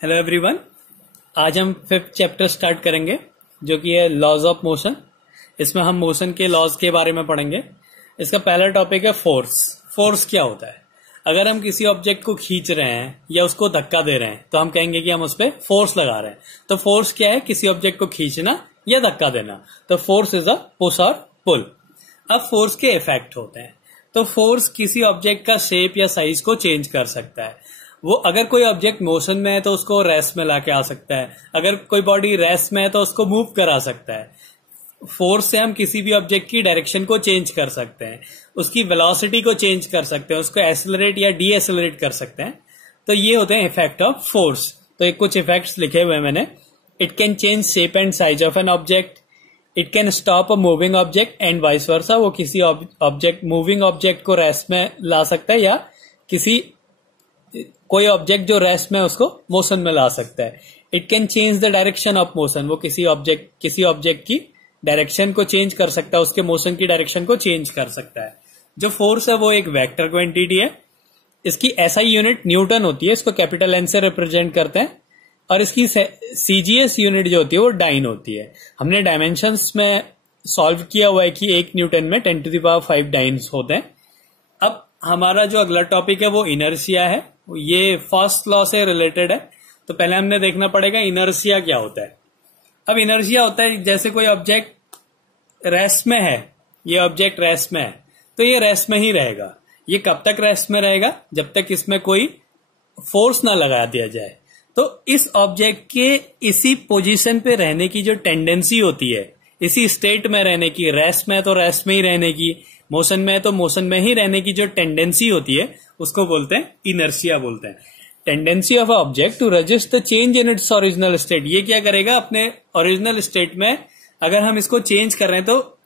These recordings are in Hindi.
Hello everyone. आज हम 5th चैप्टर स्टार्ट करेंगे जो कि है लॉज ऑफ मोशन। इसमें हम मोशन के लॉज के बारे में पढ़ेंगे। इसका पहला टॉपिक है फोर्स। फोर्स क्या होता है? अगर हम किसी ऑब्जेक्ट को खींच रहे हैं या उसको धक्का दे रहे हैं तो हम कहेंगे कि हम उस पर फोर्स लगा रहे हैं। तो फोर्स क्या है? किसी ऑब्जेक्ट को खींचना या धक्का देना। तो फोर्स इज अ पुश और पुल। अब फोर्स के इफेक्ट होते हैं। तो फोर्स किसी ऑब्जेक्ट का शेप या साइज को चेंज कर सकता है। वो अगर कोई ऑब्जेक्ट मोशन में है तो उसको रेस्ट में लाके आ सकता है। अगर कोई बॉडी रेस्ट में है तो उसको मूव करा सकता है। फोर्स से हम किसी भी ऑब्जेक्ट की डायरेक्शन को चेंज कर सकते हैं, उसकी वेलोसिटी को चेंज कर सकते हैं, उसको एसिलरेट या डी एसिलरेट कर सकते हैं। तो ये होते हैं इफेक्ट ऑफ फोर्स। तो एक कुछ इफेक्ट्स लिखे हुए हैं मैंने। It can change shape and size of an object. It can stop a moving object and vice versa. वो किसी ऑब्जेक्ट मूविंग ऑब्जेक्ट को रेस्ट में ला सकता है या कोई ऑब्जेक्ट जो रेस्ट में उसको मोशन में ला सकता है। It can change the direction of motion. वो किसी ऑब्जेक्ट की डायरेक्शन को चेंज कर सकता है, उसके मोशन की डायरेक्शन को चेंज कर सकता है। जो फोर्स है वो एक वेक्टर क्वांटिटी है। इसकी एसआई यूनिट न्यूटन होती है, इसको कैपिटल एन से रिप्रेजेंट करते हैं। और इसकी सीजीएस यूनिट जो होती है वो डाइन होती है। हमने डायमेंशंस में सॉल्व किया हुआ है कि 1 न्यूटन में 10⁵ डाइन्स होते हैं। अब हमारा जो अगला टॉपिक है वो इनर्शिया है। ये फर्स्ट लॉ से रिलेटेड है। तो पहले हमने देखना पड़ेगा इनर्शिया क्या होता है। अब इनर्शिया होता है जैसे कोई ऑब्जेक्ट रेस्ट में है, ये ऑब्जेक्ट रेस्ट में है तो ये रेस्ट में ही रहेगा। ये कब तक रेस्ट में रहेगा? जब तक इसमें कोई फोर्स ना लगा दिया जाए। तो इस ऑब्जेक्ट के इसी पोजीशन पे रहने की जो टेंडेंसी होती है, इसी स्टेट में रहने की, रेस्ट में है तो रेस्ट में ही रहने की, मोशन में है तो मोशन में ही रहने की जो टेंडेंसी होती है उसको बोलते हैं इनर्शिया बोलते हैं। Tendency of object to resist the change in its original state. ये क्या करेगा? अपने ओरिजिनल स्टेट में अगर हम इसको चेंज कर रहे हैं तो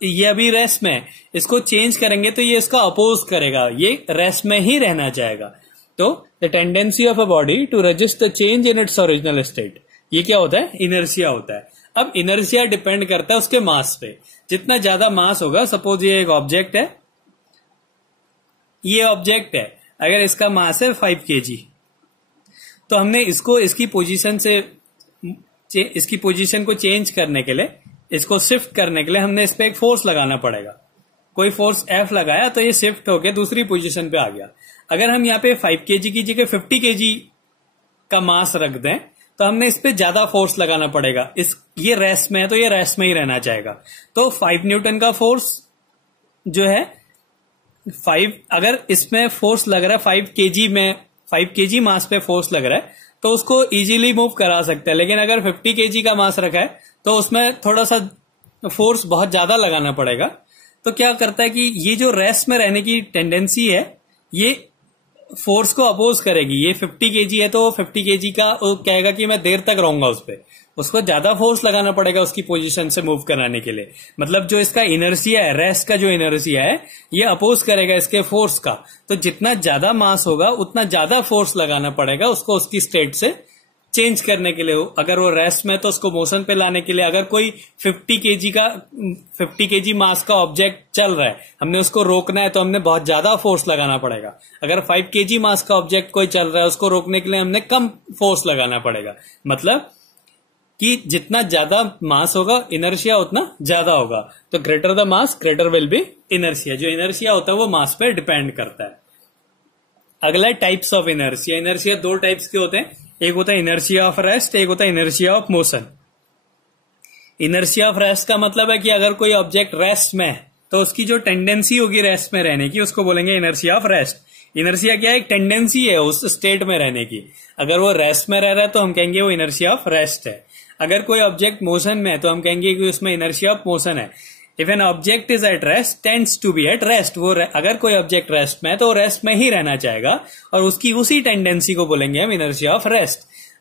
ये अभी रेस्ट में है, इसको चेंज करेंगे तो ये इसका अपोज करेगा, ये रेस्ट में ही रहना चाहेगा। तो the tendency of a body to resist the change in its original state, ये क्या होता है? इनर्शिया होता है। अब इनर्शिया डिपेंड करता है उसके मास पे। जितना ज्यादा मास होगा, सपोज ये एक ऑब्जेक्ट है, ये ऑब्जेक्ट है, अगर इसका मास है 5 kg तो हमने इसको इसकी पोजीशन को चेंज करने के लिए, इसको शिफ्ट करने के लिए हमने इस पे एक फोर्स लगाना पड़ेगा। कोई फोर्स F लगाया तो ये शिफ्ट होके दूसरी पोजीशन पे आ गया। अगर हम यहाँ पे 5 kg की जगह 50 kg का मास रख दें तो हमने इस पे ज्यादा फोर्स लगाना पड़ेगा। ये रेस्ट में है तो ये रेस्ट में ही रहना चाहेगा। तो 5 न्यूटन का फोर्स जो है 5, अगर इसमें फोर्स लग रहा है 5 kg मास पे फोर्स लग रहा है तो उसको इजीली मूव करा सकते हैं। लेकिन अगर 50 kg का मास रखा है तो उसमें थोड़ा सा फोर्स बहुत ज्यादा लगाना पड़ेगा। तो क्या करता है कि ये जो रेस्ट में रहने की टेंडेंसी है ये फोर्स को अपोज करेगी। ये 50 kg है तो 50 kg का वो कहेगा कि मैं देर तक रहूंगा उस पर, उसको ज्यादा फोर्स लगाना पड़ेगा उसकी पोजीशन से मूव कराने के लिए। मतलब जो इसका इनर्शिया है, रेस्ट का जो इनर्शिया है, ये अपोज करेगा इसके फोर्स का। तो जितना ज्यादा मास होगा उतना ज्यादा फोर्स लगाना पड़ेगा उसको उसकी स्टेट से चेंज करने के लिए। अगर वो रेस्ट में तो उसको मोशन पे लाने के लिए। अगर कोई 50 kg मास का ऑब्जेक्ट चल रहा है, हमने उसको रोकना है तो हमने बहुत ज्यादा फोर्स लगाना पड़ेगा। अगर 5 kg मास का ऑब्जेक्ट कोई चल रहा है उसको रोकने के लिए हमने कम फोर्स लगाना पड़ेगा। मतलब कि जितना ज्यादा मास होगा इनर्शिया उतना ज्यादा होगा। तो greater the mass greater will be inertia. जो इनर्शिया होता है वो मास पे डिपेंड करता है। अगला types of inertia. Inertia 2 types के होते हैं। एक होता है इनर्शिया ऑफ रेस्ट, एक होता है inertia of motion. Inertia of rest का मतलब है कि अगर कोई ऑब्जेक्ट रेस्ट में है तो उसकी जो टेंडेंसी होगी रेस्ट में रहने की उसको बोलेंगे इनर्शिया ऑफ रेस्ट। इनर्शिया क्या है? एक टेंडेंसी है उस स्टेट में रहने की। अगर वो रेस्ट में रह रहा है तो हम कहेंगे वो इनर्शिया ऑफ रेस्ट है। अगर कोई ऑब्जेक्ट मोशन में है तो हम कहेंगे कि उसमें इनर्शिया ऑफ मोशन है। If an object is at rest tends to be at rest. वो अगर कोई ऑब्जेक्ट रेस्ट में है तो वो रेस्ट में ही रहना चाहेगा और उसकी उसी टेंडेंसी को बोलेंगे हम inertia of rest.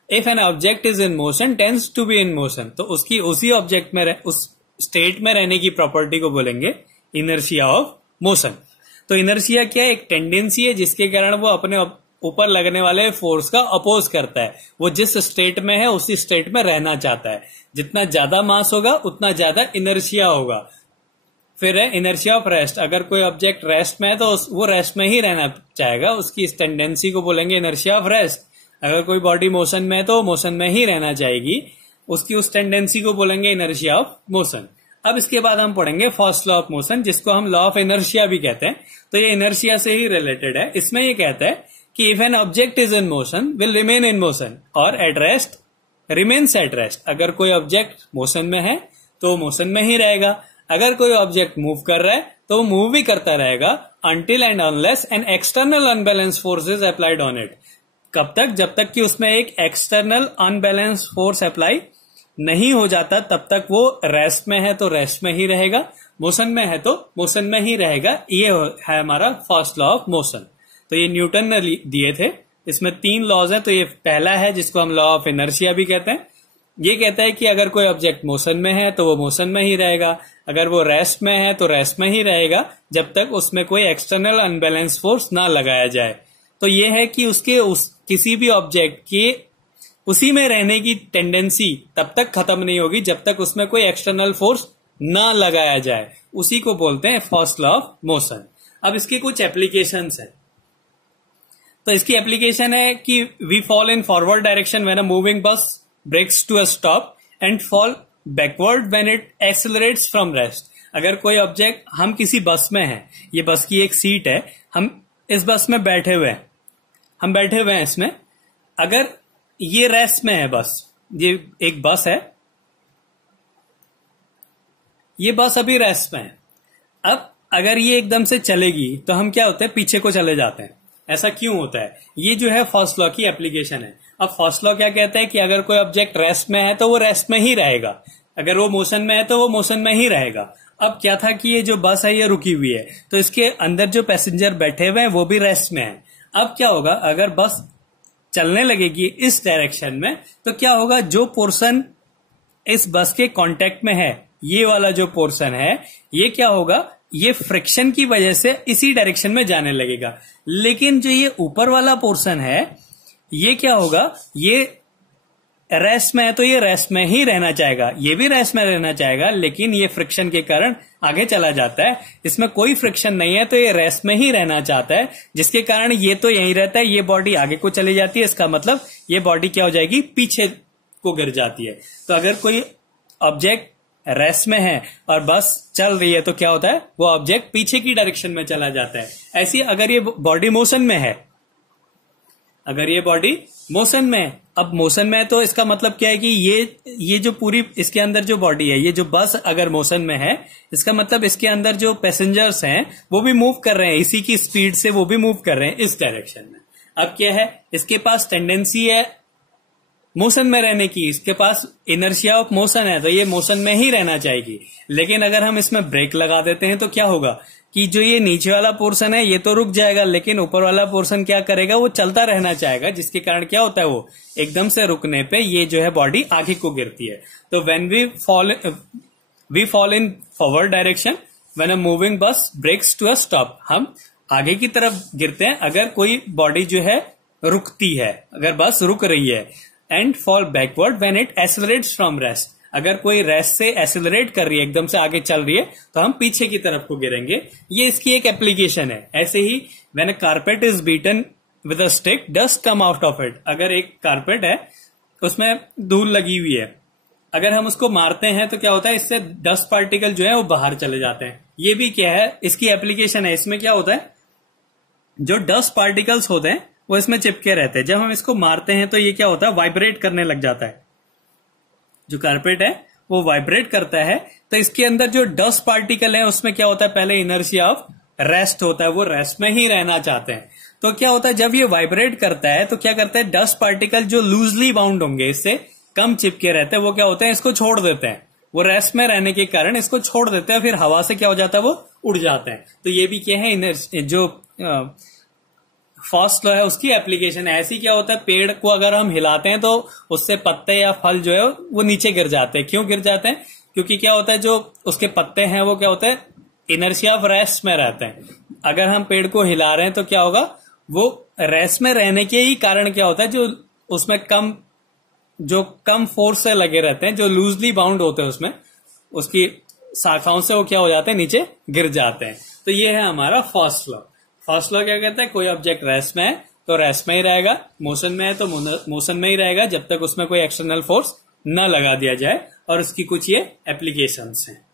If an object is in motion tends to be in motion, तो उसकी उसी ऑब्जेक्ट में उस स्टेट में रहने की प्रॉपर्टी को बोलेंगे इनर्शिया ऑफ मोशन। तो इनर्शिया क्या है? एक टेंडेंसी है जिसके कारण वो अपने ऊपर लगने वाले फोर्स का अपोज करता है। वो जिस स्टेट में है उसी स्टेट में रहना चाहता है। जितना ज्यादा मास होगा उतना ज्यादा इनर्शिया होगा। फिर है इनर्शिया ऑफ रेस्ट। अगर कोई ऑब्जेक्ट रेस्ट में है तो वो रेस्ट में ही रहना चाहेगा, उसकी इस टेंडेंसी को बोलेंगे इनर्शिया ऑफ रेस्ट। अगर कोई बॉडी मोशन में है तो मोशन में ही रहना चाहेगी, उसकी उस टेंडेंसी को बोलेंगे इनर्शिया ऑफ मोशन। अब इसके बाद हम पढ़ेंगे फर्स्ट लॉ ऑफ मोशन, जिसको हम लॉ ऑफ इनर्शिया भी कहते हैं। तो ये इनर्शिया से ही रिलेटेड है। इसमें ये कहता है कि if an object is in motion will remain in motion और at rest remains at rest. अगर कोई ऑब्जेक्ट मोशन में है तो मोशन में ही रहेगा, अगर कोई ऑब्जेक्ट मूव कर रहा है तो वो मूव भी करता रहेगा until and unless an external unbalanced force is applied on it। कब तक? जब तक कि उसमें एक एक्सटर्नल अनबैलेंस फोर्स अप्लाई नहीं हो जाता, तब तक वो रेस्ट में है तो रेस्ट में ही रहेगा, मोशन में है तो मोशन में ही रहेगा। ये है हमारा फर्स्ट लॉ ऑफ मोशन। तो ये न्यूटन ने दिए थे। इसमें 3 लॉज हैं। तो ये पहला है जिसको हम लॉ ऑफ इनर्शिया भी कहते हैं। ये कहता है कि अगर कोई ऑब्जेक्ट मोशन में है तो वो मोशन में ही रहेगा, अगर वो रेस्ट में है तो रेस्ट में ही रहेगा, जब तक उसमें कोई एक्सटर्नल अनबैलेंस फोर्स ना लगाया जाए। तो ये है कि किसी भी ऑब्जेक्ट के उसी में रहने की टेंडेंसी तब तक खत्म नहीं होगी जब तक उसमें कोई एक्सटर्नल फोर्स ना लगाया जाए। उसी को बोलते हैं फर्स्ट लॉ ऑफ मोशन। अब इसके कुछ एप्लीकेशंस हैं। तो इसकी एप्लीकेशन है कि we fall in forward direction when a moving bus brakes to a stop and fall backward when it accelerates from rest. अगर कोई ऑब्जेक्ट, हम किसी बस में हैं, ये बस की एक सीट है, हम इस बस में बैठे हुए हैं इसमें। अगर ये रेस्ट में है बस, ये एक बस है, ये बस अभी रेस्ट में है। अब अगर ये एकदम से चलेगी तो हम क्या होते हैं, पीछे को चले जाते हैं। ऐसा क्यों होता है? ये जो है फर्स्ट लॉ की एप्लीकेशन है। अब फर्स्ट लॉ क्या कहता है कि अगर कोई ऑब्जेक्ट रेस्ट में है तो वो रेस्ट में ही रहेगा, अगर वो मोशन में है तो वो मोशन में ही रहेगा। अब क्या था कि ये जो बस है ये रुकी हुई है, तो इसके अंदर जो पैसेंजर बैठे हुए हैं वो भी रेस्ट में है। अब क्या होगा, अगर बस चलने लगेगी इस डायरेक्शन में तो क्या होगा, जो पोर्शन इस बस के कांटेक्ट में है, ये वाला जो पोर्शन है, ये क्या होगा, ये फ्रिक्शन की वजह से इसी डायरेक्शन में जाने लगेगा। लेकिन जो ये ऊपर वाला पोर्शन है, ये क्या होगा, ये रेस्ट में है तो ये रेस्ट में ही रहना चाहेगा, ये भी रेस्ट में रहना चाहेगा, लेकिन ये फ्रिक्शन के कारण आगे चला जाता है। इसमें कोई फ्रिक्शन नहीं है तो ये रेस्ट में ही रहना चाहता है, जिसके कारण ये तो यहीं रहता है, ये बॉडी आगे को चली जाती है। इसका मतलब ये बॉडी क्या हो जाएगी, पीछे को गिर जाती है। तो अगर कोई ऑब्जेक्ट रेस्ट में है और बस चल रही है तो क्या होता है, वो ऑब्जेक्ट पीछे की डायरेक्शन में चला जाता है। ऐसी अगर ये बॉडी मोशन में है, अगर ये बॉडी मोशन में, अब मोशन में है तो इसका मतलब क्या है कि ये जो पूरी इसके अंदर जो बॉडी है, ये जो बस अगर मोशन में है, इसका मतलब इसके अंदर जो पैसेंजर्स हैं वो भी मूव कर रहे हैं, इसी की स्पीड से वो भी मूव कर रहे हैं इस डायरेक्शन में। अब क्या है, इसके पास टेंडेंसी है मोशन में रहने की, इसके पास इनर्शिया ऑफ मोशन है, तो ये मोशन में ही रहना चाहेगी। लेकिन अगर हम इसमें ब्रेक लगा देते हैं तो क्या होगा कि जो ये नीचे वाला पोर्शन है ये तो रुक जाएगा, लेकिन ऊपर वाला पोर्शन क्या करेगा, वो चलता रहना चाहेगा, जिसके कारण क्या होता है, वो एकदम से रुकने पे ये जो है बॉडी आगे को गिरती है। तो when we fall in forward direction when a moving bus brakes to a stop, हम आगे की तरफ गिरते हैं अगर कोई बॉडी जो है रुकती है, अगर बस रुक रही है। And fall backward when it accelerates from rest, अगर कोई रेस्ट से एक्सेलरेट कर रही है, एकदम से आगे चल रही है, तो हम पीछे की तरफ को गिरेंगे। ये इसकी एक एप्लीकेशन है। ऐसे ही when a carpet is beaten with a stick dust come out of it, अगर एक कारपेट है उसमें धूल लगी हुई है, अगर हम उसको मारते हैं तो क्या होता है, इससे डस्ट पार्टिकल जो है वो बाहर चले जाते हैं। ये भी क्या है, इसकी एप्लीकेशन है। इसमें क्या होता है, जो डस्ट पार्टिकल्स होते हैं वो इसमें चिपके रहते हैं, जब हम इसको मारते हैं तो ये क्या होता है, वाइब्रेट करने लग जाता है। जो कारपेट है वो वाइब्रेट करता है, तो इसके अंदर जो डस्ट पार्टिकल है उसमें क्या होता है, पहले इनर्शिया ऑफ रेस्ट होता है, वो रेस्ट में ही रहना चाहते हैं। तो क्या होता है, जब ये वाइब्रेट करता है तो क्या करता है, डस्ट पार्टिकल जो लूजली बाउंड होंगे, इससे कम चिपके रहते हैं, वो क्या होते हैं, इसको छोड़ देते हैं। वो रेस्ट में रहने के कारण इसको छोड़ देते हैं, फिर हवा से क्या हो जाता है, वो उड़ जाते हैं। तो ये भी क्या है, जो फर्स्ट लॉ है उसकी एप्लीकेशन है। ऐसी क्या होता है, पेड़ को अगर हम हिलाते हैं तो उससे पत्ते या फल जो है वो नीचे गिर जाते हैं। क्यों गिर जाते हैं, क्योंकि क्या होता है, जो उसके पत्ते हैं वो क्या होता है, इनर्शिया ऑफ रेस्ट में रहते हैं। अगर हम पेड़ को हिला रहे हैं तो क्या होगा, वो रेस्ट में रहने के ही कारण क्या होता है, जो उसमें कम फोर्स से लगे रहते हैं, जो लूजली बाउंड होते हैं उसमें, उसकी शाखाओं से वो क्या हो जाते हैं, नीचे गिर जाते हैं। तो ये है हमारा फर्स्ट लॉ। फर्स्ट लॉ क्या कहता है, कोई ऑब्जेक्ट रेस्ट में है तो रेस्ट में ही रहेगा, मोशन में है तो मोशन में ही रहेगा जब तक उसमें कोई एक्सटर्नल फोर्स न लगा दिया जाए, और उसकी कुछ ये एप्लीकेशंस हैं।